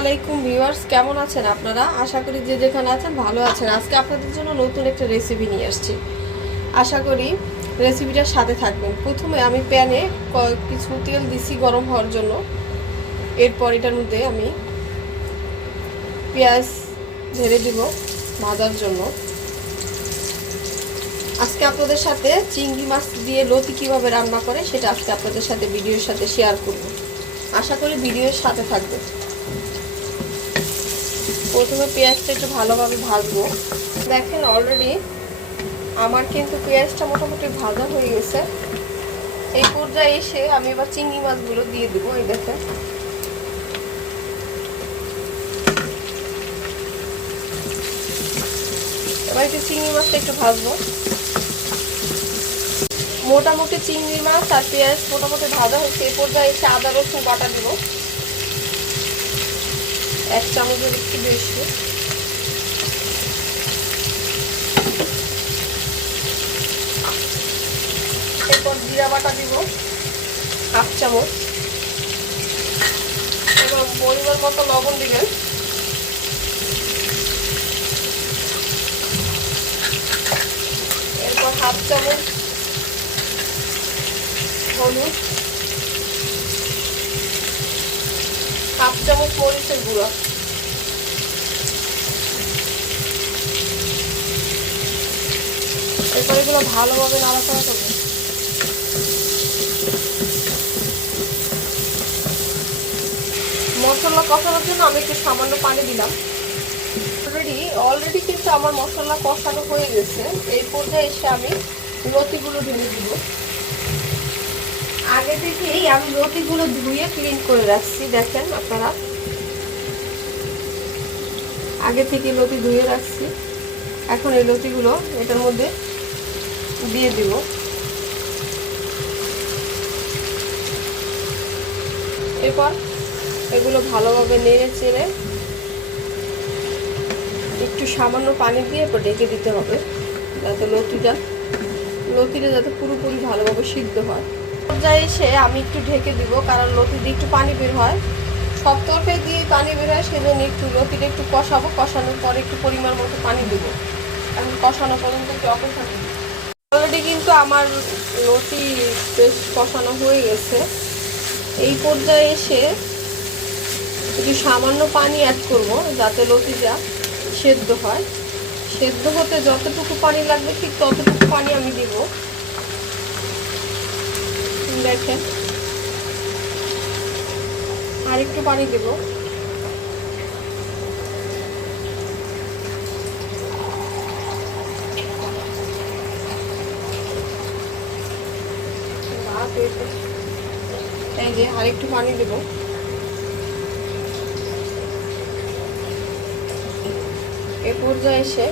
আলাইকুম ভিউয়ার্স, কেমন আছেন আপনারা? আশা করি যে যেখানে আছেন ভালো আছেন। আজকে আপনাদের জন্য নতুন একটা রেসিপি নিয়ে আসছি। আশা করি রেসিপিটার সাথে থাকবেন। প্রথমে আমি প্যানে কিছু তেল দিছি গরম হওয়ার জন্য। এরপর এটার মধ্যে আমি পেঁয়াজ ঢেলে দিব ভাজার জন্য। আজকে আপনাদের সাথে চিংড়ি মাছ দিয়ে লতি কীভাবে রান্না করে, সেটা আজকে আপনাদের সাথে, ভিডিওর সাথে শেয়ার করব। আশা করি ভিডিওর সাথে থাকবে প্রথমে পেঁয়াজটা একটু ভালোভাবে ভাজবো। দেখেন অলরেডি আমার কিন্তু পেঁয়াজটা মোটামুটি ভাজা হয়ে গেছে। এই পর্যায়ে এসে আমি এবার চিংড়ি মাছগুলো দিয়ে দেবো, এই দেখেন। এবার একটু চিংড়ি মাছটা একটু ভাজবো। মোটামুটি চিংড়ি মাছ আর পেঁয়াজ মোটামুটি ভাজা হচ্ছে এই পর্যায়ে এসে আদা রসুন বাটা দিব। এক চামচের একটু বেশি। এরপর জিরা বাটা দিব, হাফ চামচ। এবং পরিমাণ মতো লবণ দিবেন। এরপর হাফ চামচ হলুদ। হাফ চামচ মরিচের গুঁড়ো। এরপর এগুলো ভালোভাবে নাড়াচাড়া করব। মশলা কষানোর জন্য আমি একটু সামান্য পানি দিলাম। অলরেডি অলরেডি কিন্তু আমার মশলা কষানো হয়ে গেছে। এই পর্যায়ে এসে আমি লতিগুলো ঢেলে দিব। আগে থেকেই আমি লতিগুলো ধুয়ে ক্লিন করে রাখছি, দেখেন আপনারা। আগে থেকে লতি ধুয়ে রাখছি। এখন এই লতিগুলো এটার মধ্যে দিয়ে দিব। এরপর এগুলো ভালোভাবে নেড়ে চেড়ে একটু সামান্য পানি দিয়ে এরপর ডেকে দিতে হবে, যাতে লতিটা লতিটা যাতে পুরোপুরি ভালোভাবে সিদ্ধ হয়। পর্যায়ে এসে আমি একটু ঢেকে দিব, কারণ লতি দিয়ে একটু পানি বের হয়। সব তরকারি দিয়ে পানি বের হয়, সেজন্য একটু লতিটা একটু কষাবো, কষানোর পরে একটু পরিমাণ মতো পানি দেবো। এখন কষানো পর্যন্ত একটু অপেক্ষা অলরেডি কিন্তু আমার লতি বেশ কষানো হয়ে গেছে। এই পর্যায়ে এসে একটু সামান্য পানি অ্যাড করব, যাতে লতিটা সেদ্ধ হয়। সেদ্ধ হতে যতটুকু পানি লাগবে, ঠিক ততটুকু পানি আমি দিব। দেখেন আর একটু পানি দেব। এই যে আর একটু পানি দেব। এ পর্যায়ে এসে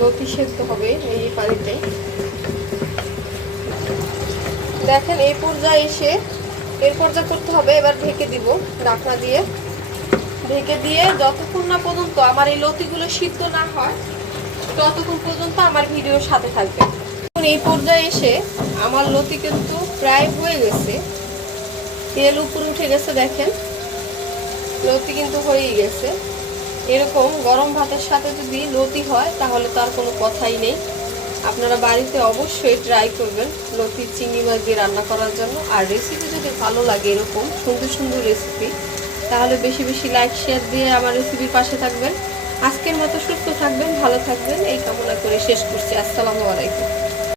লতি সেদ্ধ হবে এই পানিতে। দেখেন, এই পর্যায়ে এসে এর পর্যায়ে করতে হবে, এবার ঢেকে দিব ঢাকনা দিয়ে। ঢেকে দিয়ে যতক্ষণ না পর্যন্ত আমার এই লতিগুলো সিদ্ধ না হয়, ততক্ষণ পর্যন্ত আমার ভিডিওর সাথে থাকবে। এখন এই পর্যায়ে এসে আমার লতি কিন্তু প্রায় হয়ে গেছে। তেল উপরে উঠে গেছে, দেখেন। লতি কিন্তু হয়েই গেছে। এরকম গরম ভাতের সাথে যদি লতি হয়, তাহলে তার কোনো কথাই নেই। আপনারা বাড়িতে অবশ্যই ট্রাই করবেন লতি, চিংড়ি মাছ দিয়ে রান্না করার জন্য। আর রেসিপি যদি ভালো লাগে এরকম সুন্দর সুন্দর রেসিপি তাহলে বেশি বেশি লাইক শেয়ার দিয়ে আমার রেসিপির পাশে থাকবেন। আজকের মতো সুস্থ থাকবেন, ভালো থাকবেন। এই কামনা করে শেষ করছি। আসসালামু আলাইকুম।